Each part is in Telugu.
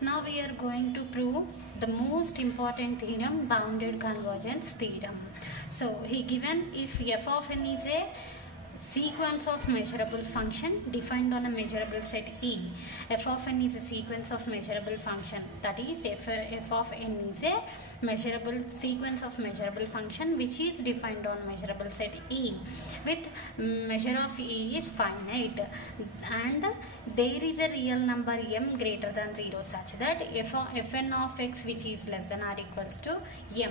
Now we are going to prove the most important theorem, bounded convergence theorem. So he given if f of n is a sequence of measurable function defined on a measurable set E. F of n is a sequence of measurable function, that is f of n is a measurable sequence of measurable function which is defined on measurable set E with measure of E is finite and there is a real number m greater than 0 such that fn of x which is less than or equals to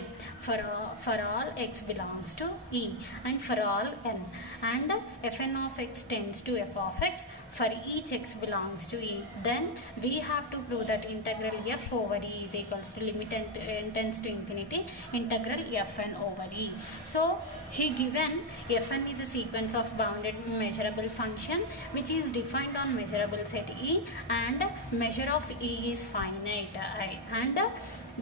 m for all x belongs to E and for all n, and fn of x tends to f of x for each x belongs to E. Then we have to prove that integral f over E is equals to limit n tends to infinity integral fn over E. So he given fn is a sequence of bounded measurable function which is defined on measurable set E and measure of E is finite and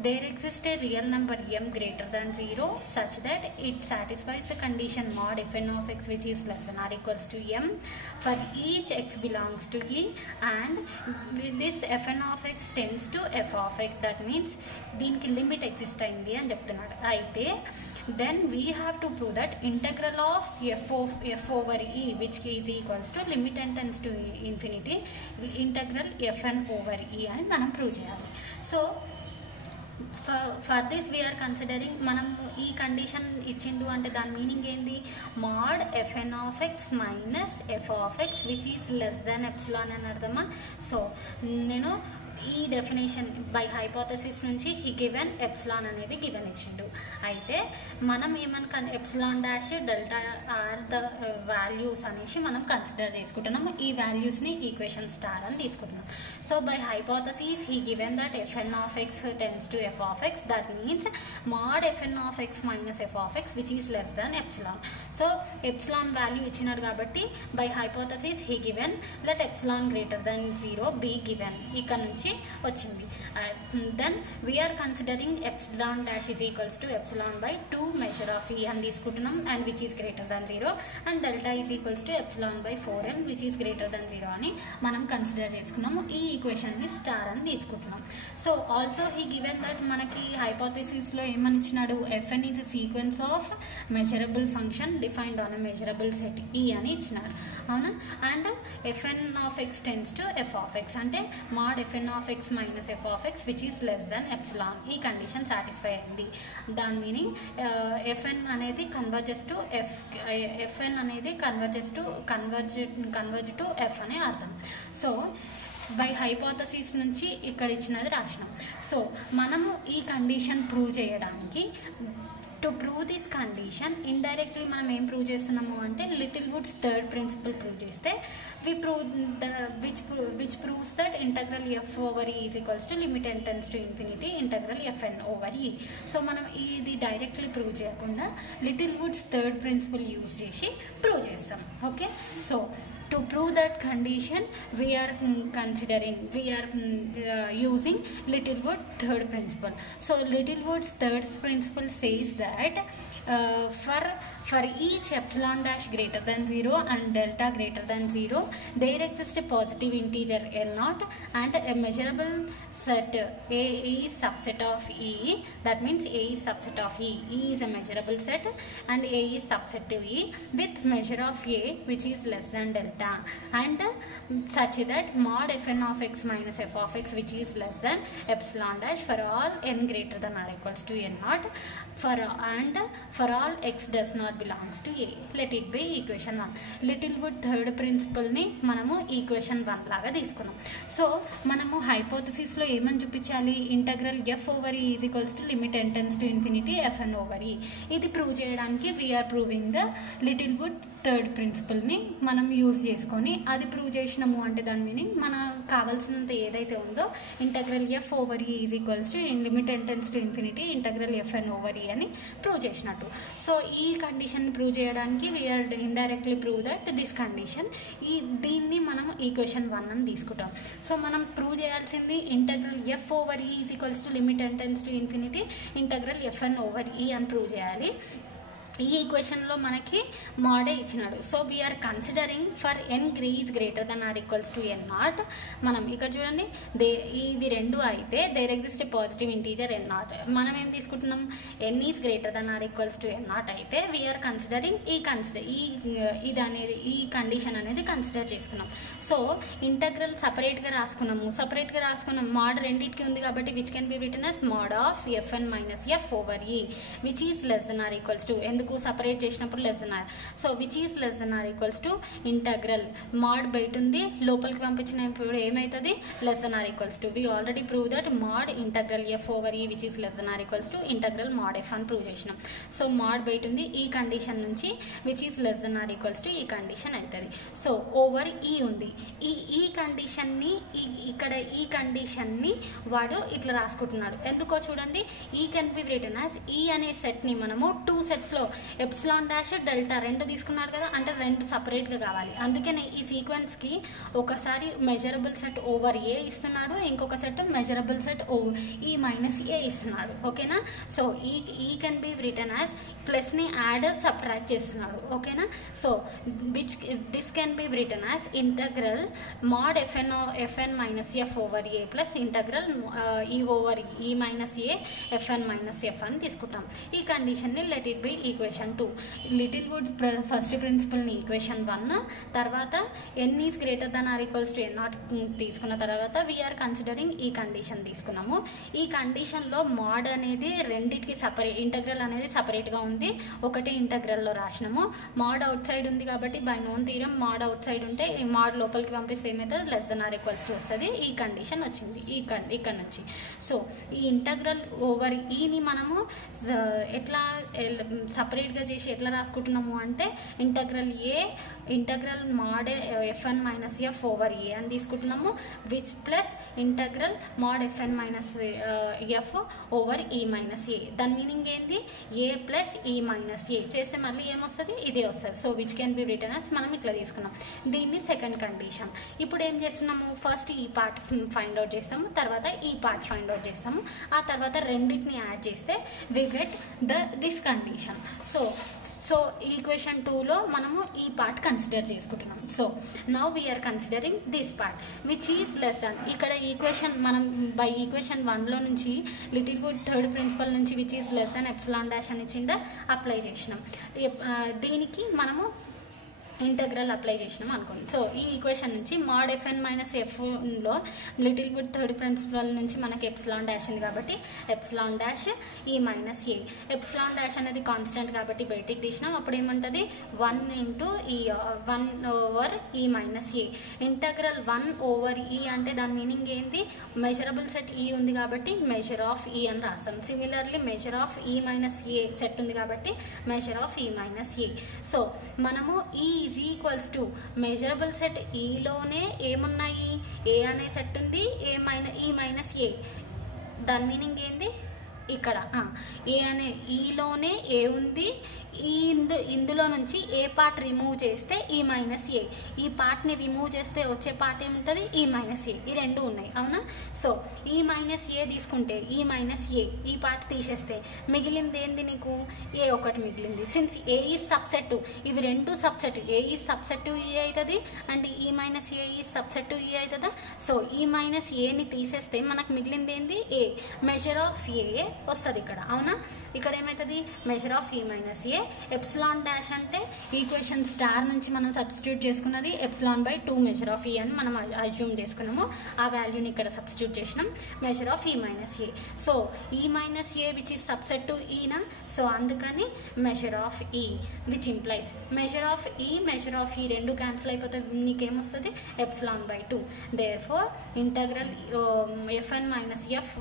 there exists a real number m greater than 0 such that it satisfies the condition mod fn of x which is less than or equals to m for each x belongs to E, and this fn of x tends to f of x, that means దీనికి లిమిట్ ఎగ్జిస్ట్ అయింది అని చెప్తున్నాడు. అయితే then we have to prove that integral of f over E which is equals to limit n tends to infinity integral fn over E అని మనం ప్రూవ్ చేయాలి. So for this we are considering మనం ఈ కండిషన్ ఇచ్చిండు అంటే దాని మీనింగ్ ఏంది, mod fn of x minus f of x which is less than epsilon అని అర్థమా. సో నేను ఈ డెఫినేషన్ బై హైపోథసిస్ నుంచి హీ గివెన్ ఎప్సిలాన్ అనేది గివెన్ ఇచ్చిండు. అయితే మనం ఏమన్నా epsilon dash delta are the values అనేసి మనం కన్సిడర్ చేసుకుంటున్నాము. ఈ వాల్యూస్ని ఈక్వేషన్ స్టార్ అని తీసుకుంటున్నాం. So by hypothesis he given that fn of x tends to f of x, that means mod fn of x minus f of x which is less than epsilon. So epsilon value ఇచ్చినాడు కాబట్టి by hypothesis he given let epsilon greater than 0 be given ఇక్కడ నుంచి వచ్చింది. Then we are considering epsilon dash is equals to epsilon by 2 measure of E అని తీసుకుంటున్నాం and which is greater than 0 and delta is equals to epsilon by 4m which is greater than 0 అని మనం కన్సిడర్ చేసుకున్నాము. ఈ ఈక్వేషన్ని స్టార్ అని తీసుకుంటున్నాం. So also he given that మనకి హైపోథసిస్లో ఏమని ఇచ్చినాడు, fn is a sequence of measurable function defined on a measurable set ఈ అని ఇచ్చినాడు, అవునా. And fn of x tends to f of x అంటే mod fn of x minus f of x which is less than epsilon, ఈ కండిషన్ సాటిస్ఫై అయింది. దాని మీనింగ్ fn అనేది కన్వర్జెస్ టు fn అనేది కన్వర్జ్ టు f అనే అర్థం. సో బై హైపోథసిస్ నుంచి ఇక్కడ ఇచ్చినది రాసినాం. సో మనము ఈ కండిషన్ ప్రూవ్ చేయడానికి to prove this condition indirectly మనం ఏం ప్రూవ్ చేస్తున్నాము అంటే Littlewood's third principle prove చేస్తే we prove which proves that integral f over E is equals to limit n tends to infinity integral fn over E. So మనం ఇది డైరెక్ట్లీ ప్రూవ్ చేయకుండా Littlewood's third principle use చేసి ప్రూవ్ చేస్తాం. Okay, so to prove that condition we are using Littlewood third principle. So Littlewood's third principle says that for each epsilon dash greater than 0 and delta greater than 0 there exists a positive integer n0 and a measurable set A is subset of E, that means A is subset of E is a measurable set and A is subset to E with measure of A which is less than delta and such that mod fn of x minus f of x which is less than epsilon dash for all n greater than or equals to n0 for all x does not belongs to A. Let it be equation 1. Littlewood third principle ని మనము ఈక్వేషన్ 1 లాగా తీసుకున్నాం. సో మనము హైపోథసిస్లో ఏమని చూపించాలి, integral f over E is equals to limit n tends to infinity fn over ఈ. ఇది ప్రూవ్ చేయడానికి వీఆర్ ప్రూవింగ్ ద లిటిల్వుడ్ థర్డ్ ప్రిన్సిపల్ని మనం యూజ్ చేసుకొని అది ప్రూవ్ చేసినాము అంటే దాని మీనింగ్ మనకు కావాల్సినంత ఏదైతే ఉందో integral f over E is equals to limit n tends to infinity integral fn over E అని ప్రూవ్ చేసినట్టు. సో ఈ కండిషన్ ప్రూవ్ చేయడానికి we are indirectly prove that this condition దీన్ని మనం ఈక్వేషన్ 1 అని తీసుకుంటాం. సో మనం ప్రూవ్ చేయాల్సింది integral f over E is equals to limit n tends to infinity integral fn over E అని ప్రూవ్ చేయాలి. ఈ ఈక్వేషన్లో మనకి మోడే ఇచ్చినాడు. So we're considering for n is greater than or equals to n naught. మనం ఇక్కడ చూడండి, ఇవి రెండు అయితే there exist a positive integer n naught. మనం ఏం తీసుకుంటున్నాం, n is greater than or equals to n naught అయితే వీఆర్ కన్సిడరింగ్ ఇది అనేది ఈ కండిషన్ అనేది కన్సిడర్ చేసుకున్నాం. సో ఇంటగ్రల్ సపరేట్గా రాసుకున్నాం. మోడ్ రెండింటికి ఉంది కాబట్టి which can be return as mod of fn minus f over e which is less than or equals to, ఎందుకు సపరేట్ చేసినప్పుడు less than or. So which is less than or equals to integral mod బయట ఉంది, లోపలికి పంపించినప్పుడు ఏమవుతుంది, less than or equals to. We already prove that mod integral f over E which is less than or equals to integral mod f అని ప్రూవ్ చేసినాం. సో మోడ్ బయట ఉంది, ఈ కండిషన్ నుంచి which is less than or equals to ఈ కండిషన్ అవుతుంది. సో ఓవర్ ఈ ఉంది, ఈ కండిషన్ని ఇక్కడ ఈ కండిషన్ని వాడు ఇట్లా రాసుకుంటున్నాడు. ఎందుకో చూడండి, ఈ కెన్ బి రిటన్ యాజ్ ఈ అనే సెట్ని మనము 2 సెట్స్లో ఎప్సిలాన్ డాష్ డెల్టా రెండు తీసుకున్నాడు కదా, అంటే రెండు సపరేట్గా కావాలి. అందుకనే ఈ సీక్వెన్స్కి ఒకసారి మెజరబుల్ సెట్ ఓవర్ ఏ ఇస్తున్నాడు, ఇంకొక set measurable set E minus A ఇస్తున్నాడు. ఓకేనా. So E can be written as ప్లస్ని యాడ్ సబ్ట్రాక్ట్ చేస్తున్నాడు. ఓకేనా. So this can be written as integral mod F N minus F over A plus integral E over E minus A F N minus F అని తీసుకుంటాం. ఈ కండిషన్ని let it be equation 2. Littlewood first ప్రిన్సిపల్ని ఈక్వేషన్ 1, తర్వాత N is greater than or equals to n not తీసుకున్న తర్వాత వీఆర్ కన్సిడరింగ్ ఈ కండిషన్ తీసుకున్నాము. ఈ కండిషన్లో మోడ్ అనేది రెండింటికి ఇంటగ్రల్ అనేది సపరేట్గా ఉంది, ఒకటే ఇంటగ్రల్లో రాసినాము. మోడ్ అవుట్ సైడ్ ఉంది కాబట్టి by known theorem mod outside ఉంటే ఈ మోడ్ లోపలికి పంపిస్తే ఏమవుతుంది, less than or equals to వస్తుంది. ఈ కండిషన్ వచ్చింది ఇక్కడ నుంచి. సో ఈ ఇంటగ్రల్ ఓవర్ ఈని మనము ఎట్లా సపరేట్గా చేసి ఎట్లా రాసుకుంటున్నాము అంటే integral mod F N minus F over ఏ అని తీసుకుంటున్నాము, which plus integral mod F N minus F over E minus A. దాని మీనింగ్ ఏంది, ఏ ప్లస్ ఈ మైనస్ ఏ చేస్తే మళ్ళీ ఏమొస్తుంది, ఇదే వస్తుంది. So which can be return as మనం ఇట్లా తీసుకున్నాం. దీన్ని సెకండ్ కండిషన్. ఇప్పుడు ఏం చేస్తున్నాము, ఫస్ట్ ఈ పార్ట్ ఫైండ్ అవుట్ చేస్తాము, తర్వాత ఈ పార్ట్ ఫైండ్ అవుట్ చేస్తాము, ఆ తర్వాత రెండింటిని యాడ్ చేస్తే we get this condition. So equation 2లో మనము ఈ పార్ట్ కన్సిడర్ చేసుకుంటున్నాం. So now we are considering this part which is less than. ఇక్కడ ఈక్వేషన్ మనం బై ఈక్వేషన్ 1లో నుంచి లిటిల్ వుడ్ థర్డ్ ప్రిన్సిపల్ నుంచి which is less than epsilon dash అని ఇచ్చిండ అప్లై చేసినాం. దీనికి మనము ఇంటగ్రల్ అప్లై చేసినాం అనుకోండి. సో ఈ ఈక్వేషన్ నుంచి మోడ్ ఎఫ్ఎన్ మైనస్ ఎఫ్లో లిటిల్ వుడ్ థర్డ్ ప్రిన్సిపల్ నుంచి మనకి ఎప్సిలాన్ డాష్ ఉంది కాబట్టి epsilon dash E minus A. Epsilon dash అనేది కాన్స్టెంట్ కాబట్టి బయటికి తీసినాం, అప్పుడు ఏముంటుంది 1 ఓవర్ ఈ మైనస్ ఏ. ఇంటగ్రల్ 1 ఓవర్ ఈ అంటే దాని మీనింగ్ ఏంటి, మెజరబుల్ సెట్ ఈ ఉంది కాబట్టి మెజర్ ఆఫ్ ఈ అని రాస్తాం. Similarly measure of E minus A set ఉంది కాబట్టి measure of E minus A. So మనము E is equals to measurable set ఈలోనే ఏమున్నాయి, ఏ అనే సెట్ ఉంది, ఈ మైనస్ ఏ. దాని మీనింగ్ ఏంది, ఇక్కడ ఏ అనే ఈలోనే ఏ ఉంది, ఇందులో నుంచి ఏ పార్ట్ రిమూవ్ చేస్తే ఈ మైనస్ ఏ, ఈ పార్ట్ని రిమూవ్ చేస్తే వచ్చే పార్ట్ ఏముంటుంది, ఈ మైనస్ ఏ. ఈ రెండు ఉన్నాయి అవునా. సో ఈ మైనస్ ఏ తీసుకుంటే ఈ మైనస్ ఏ, ఈ పార్ట్ తీసేస్తే మిగిలింది ఏంది, నీకు ఏ ఒకటి మిగిలింది. సిన్స్ ఏ ఈజ్ సబ్సెట్, ఇవి రెండు సబ్సెట్, ఏ ఈజ్ సబ్సెట్ ఈ అవుతుంది అండ్ ఈ మైనస్ ఏ ఈజ్ సబ్సెట్ ఈ అవుతుందా. సో ఈ మైనస్ ఏని తీసేస్తే మనకు మిగిలింది ఏంది, ఏ. మెజర్ ఆఫ్ ఏ వస్తుంది ఇక్కడ అవునా. ఇక్కడ ఏమవుతుంది, measure of E minus A. Epsilon dash అంటే ఈక్వేషన్ స్టార్ నుంచి మనం సబ్స్టిట్యూట్ చేసుకున్నది epsilon by 2 measure of E అని మనం అజ్యూమ్ చేసుకున్నాము. ఆ వాల్యూని ఇక్కడ సబ్స్టిట్యూట్ చేసినాం, measure of E minus A. So E minus A which is subset to ఈనా, సో అందుకని measure of E which implies measure of E రెండు క్యాన్సిల్ అయిపోతే నీకేమొస్తుంది, epsilon by 2. Therefore integral F N minus F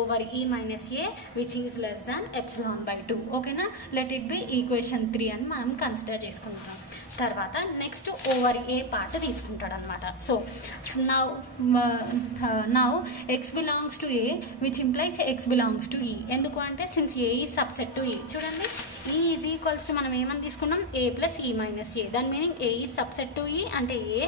over E minus A which is less than epsilon by 2. ఓకేనా. లెట్ ఇట్ బి ఈక్వేషన్ 3 అని మనం కన్సిడర్ చేసుకుంటాం. తర్వాత నెక్స్ట్ ఓవర్ ఏ పార్ట్ తీసుకుంటాడు అనమాట. So now X belongs to a which implies X belongs to ఈ. ఎందుకు అంటే since A is subset to ఈ. చూడండి ఈ ఈజ్ ఈక్వల్స్ టు మనం ఏమని తీసుకున్నాం ఏ ప్లస్ ఈ మైనస్ ఏ. దాని meaning A is subset to E అంటే A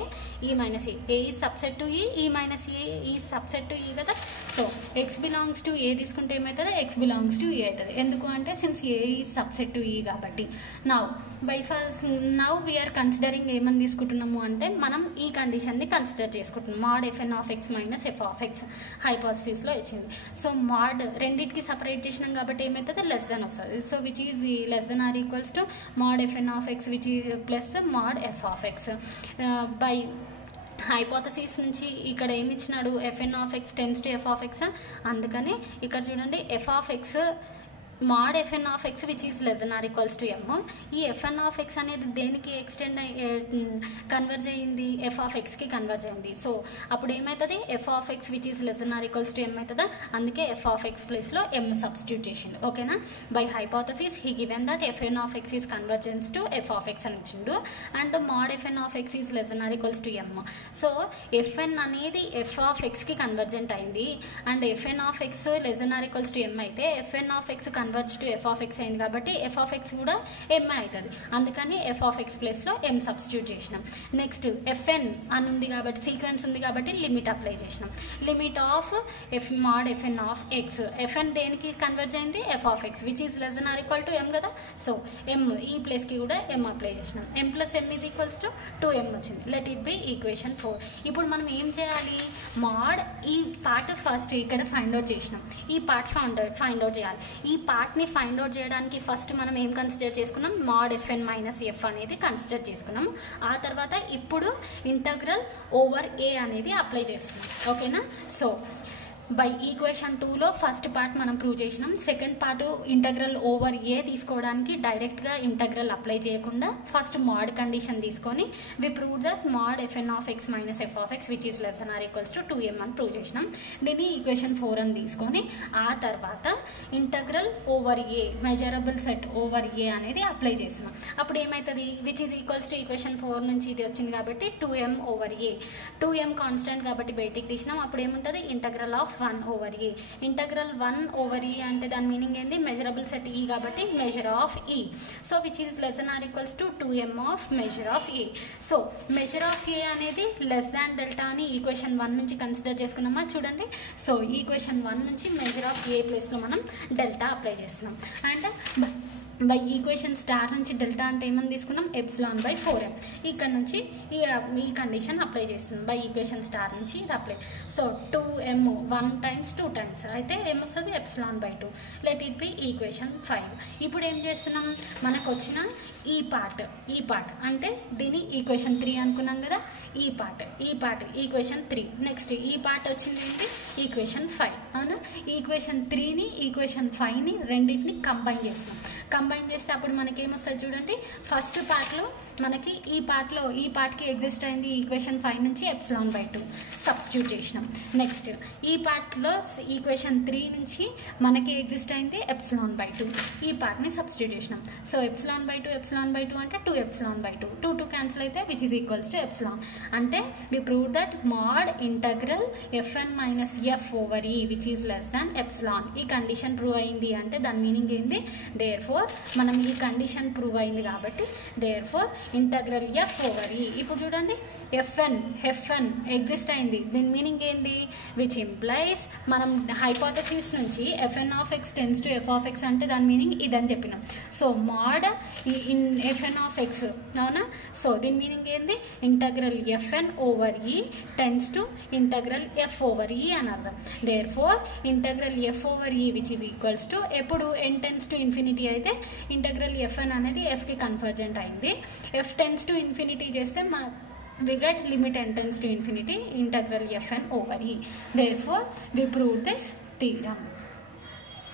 E minus A. A is subset to E minus A is subset to E కదా. So X belongs to A తీసుకుంటే ఏమవుతుంది ఎక్స్ బిలాంగ్స్ టు ఏ అవుతుంది. ఎందుకు అంటే since A is subset to E కాబట్టి. నౌ వీఆర్ కన్సిడరింగ్ ఏమని తీసుకుంటున్నాము అంటే మనం ఈ కండిషన్ని కన్సిడర్ చేసుకుంటున్నాం. Mod FN of X minus F of X హైపోథసిస్లో ఇచ్చింది. సో మాడ్ రెండింటికి సపరేట్ చేసినాం కాబట్టి ఏమవుతుంది లెస్ దెన్ వస్తుంది. So which is less than or equals to mod fn of x which is plus mod f of x. By hypothesis నుంచి ఇక్కడ ఏమి ఇచ్చినాడు fn of x tends to f of x. అందుకని ఇక్కడ చూడండి f of x mod fn of x which is less than or equals to m. ఈ fn of x అనేది దేనికి ఎక్స్టెండ్ కన్వర్జ్ అయ్యింది f of x కి కన్వర్జ్ అయింది. సో అప్పుడు ఏమవుతుంది f of x which is less than or equals to m అవుతుందా. అందుకే f of x ప్లేస్లో m సబ్స్టిట్యూట్ చేసిండు. ఓకేనా. By hypothesis he given that fn of x is convergence to f of x అని ఇచ్చిండు and mod fn of x is less than or equals to m. So fn అనేది f of x కి కన్వర్జెంట్ అయింది and fn of x less than or equals to m అయితే fn of x converge to f of X అయింది కాబట్టి ఎఫ్ ఆఫ్ ఎక్స్ కూడా ఎం అవుతుంది. అందుకని ఎఫ్ ఆఫ్ ఎక్స్ ప్లేస్లో ఎం సబ్స్టిట్యూట్ చేసినాం. నెక్స్ట్ ఎఫ్ఎన్ అని ఉంది కాబట్టి సీక్వెన్స్ ఉంది కాబట్టి లిమిట్ అప్లై చేసినాం. Limit of mod FN of X. F N దేనికి కన్వర్జ్ అయింది F of X which is less than or equal to M కదా. సో ఎం ఈ ప్లేస్కి కూడా ఎం అప్లై చేసినాం. M plus M is equals to 2m వచ్చింది. Let it be equation 4. ఇప్పుడు మనం ఏం చేయాలి మాడ్ ఈ పార్ట్ ఫస్ట్ ఇక్కడ ఫైండ్ అవుట్ చేసినాం. ఈ పార్ట్ ఫైండ్ అవుట్ చేయాలి. ఈ పార్ట్ని ఫైండ్ అవుట్ చేయడానికి ఫస్ట్ మనం ఏం కన్సిడర్ చేసుకున్నాం మాడ్ ఎఫ్ఎన్ మైనస్ ఎఫ్ అనేది కన్సిడర్ చేసుకున్నాం. ఆ తర్వాత ఇప్పుడు ఇంటగ్రల్ ఓవర్ ఏ అనేది అప్లై చేస్తున్నాం. ఓకేనా. సో బై ఈక్వేషన్ 2లో ఫస్ట్ పార్ట్ మనం ప్రూవ్ చేసినాం. Second part integral over A తీసుకోవడానికి డైరెక్ట్గా ఇంటగ్రల్ అప్లై చేయకుండా ఫస్ట్ మాడ్ కండిషన్ తీసుకొని we prove that mod FN of X minus F of X which is less than or equals to 2m అని ప్రూవ్ చేసినాం. దీన్ని ఈక్వేషన్ 4 అని తీసుకొని ఆ తర్వాత integral over a measurable set over a అనేది అప్లై చేస్తున్నాం. అప్పుడు ఏమవుతుంది which is equals to equation 4 నుంచి ఇది వచ్చింది కాబట్టి 2m over a. 2m constant కాబట్టి బయటికి తీసినాం. అప్పుడు ఏముంటుంది integral of 1 over A. Integral 1 over E అంటే దాని మీనింగ్ ఏంది మెజరబుల్ సెట్ ఈ కాబట్టి measure of E. So which is less than or equals to 2m of measure of A. So measure of A అనేది లెస్ దాన్ డెల్టా అని ఈక్వేషన్ 1 నుంచి కన్సిడర్ చేసుకున్నామా చూడండి. సో ఈక్వేషన్ 1 నుంచి మెజర్ ఆఫ్ ఏ ప్లేస్లో మనం డెల్టా అప్లై చేస్తున్నాం. అండ్ బై ఈక్వేషన్ స్టార్ నుంచి డెల్టా అంటే ఏమని తీసుకున్నాం ఎప్సిలాన్ బై 4m. ఇక్కడ నుంచి ఈ కండిషన్ అప్లై చేస్తున్నాం. బై ఈక్వేషన్ స్టార్ నుంచి ఇది apply. So 2m 1 times 2 times అయితే ఏమొస్తుంది epsilon by 2. Let it be equation 5. ఇప్పుడు ఏం చేస్తున్నాం మనకు వచ్చిన ఈ పార్ట్ అంటే దీని ఈక్వేషన్ 3 అనుకున్నాం కదా. ఈ పార్ట్ ఈక్వేషన్ 3. నెక్స్ట్ ఈ పార్ట్ వచ్చింది ఏంటి ఈక్వేషన్ 5. అవునా. ఈక్వేషన్ 3ని ఈక్వేషన్ 5ని రెండింటిని కంబైన్ చేస్తున్నాం. కంబైన్ చేస్తే అప్పుడు మనకి ఏమొస్తుంది చూడండి. ఫస్ట్ పార్ట్లో మనకి ఈ పార్ట్కి ఎగ్జిస్ట్ అయింది ఈక్వేషన్ 5 నుంచి ఎప్సిలాన్ బై 2 సబ్స్టిట్యూట్ చేసినాం. నెక్స్ట్ ఈ పార్ట్లో ఈక్వేషన్ 3 నుంచి మనకి ఎగ్జిస్ట్ అయింది ఎప్సిలాన్ బై 2. ఈ పార్ట్ని సబ్స్టిట్యూట్ చేసినాం. సో ఎప్సిలాన్ బై 2 అంటే 2 ఎప్సిలాన్ బై 2. 2 క్యాన్సిల్ అయితే which is equals to epsilon. అంటే we prove that mod integral F N minus F over E which is less than epsilon. ఈ కండిషన్ ప్రూవ్ అయింది అంటే దాని మీనింగ్ ఏంది దేర్ ఫోర్ మనం ఈ కండిషన్ ప్రూవ్ అయింది కాబట్టి therefore integral f over E. ఇప్పుడు చూడండి ఎఫ్ఎన్ ఎగ్జిస్ట్ అయింది. దీని మీనింగ్ ఏంది విచ్ ఇంప్లైస్ మనం హైపోథసిస్ నుంచి f n of x tends to f of x అంటే దాని మీనింగ్ ఇదని చెప్పినాం. So mod in f n of x అవునా. సో దీని మీనింగ్ ఏంది integral f n over E tends to integral f over E అని అర్థం. Therefore integral f over E which is equals to ఎప్పుడు ఎన్ టెన్స్ టు ఇన్ఫినిటీ అయితే ఇంటగ్రల్ ఎఫ్ఎన్ అనేది ఎఫ్కి కన్వర్జెంట్ అయింది. ఎఫ్ టెన్స్ టు ఇన్ఫినిటీ చేస్తే we get limit n tends to infinity integral fn over e. Therefore we proved this theorem.